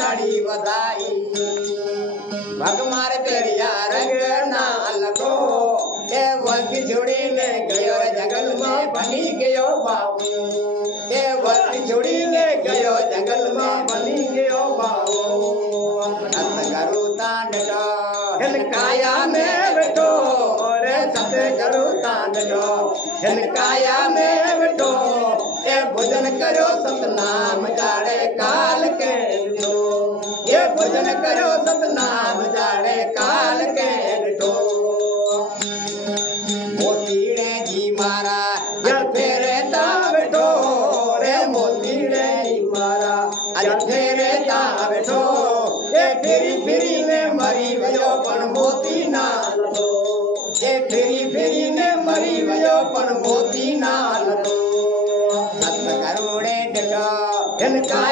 दाढ़ी बधाई भगमार तेरिया रंग ना लगो ए वल्की जोड़ी में गयो जंगल में बनी गयो बाबू ए वल्की जोड़ी में गयो जंगल में बनी गयो बाबू सत करू तांडो हिनकाया में बैठो रे सत करू तांडो हिनकाया में बैठो ए भोजन करो सतनाम जाड़े काल के दो ये भोजन करो सतनाम जाड़े काल के दो मोतीड़े जी मारा जल फेरे ता बैठो रे मोतीड़े जी मारा जल फेरे ता बैठो ये फिरी फिरी में मरी गयो पण मोती ना लो ये फिरी फिरी में मरी गयो पण मोती ना लो सत करोड़े डटो हिनका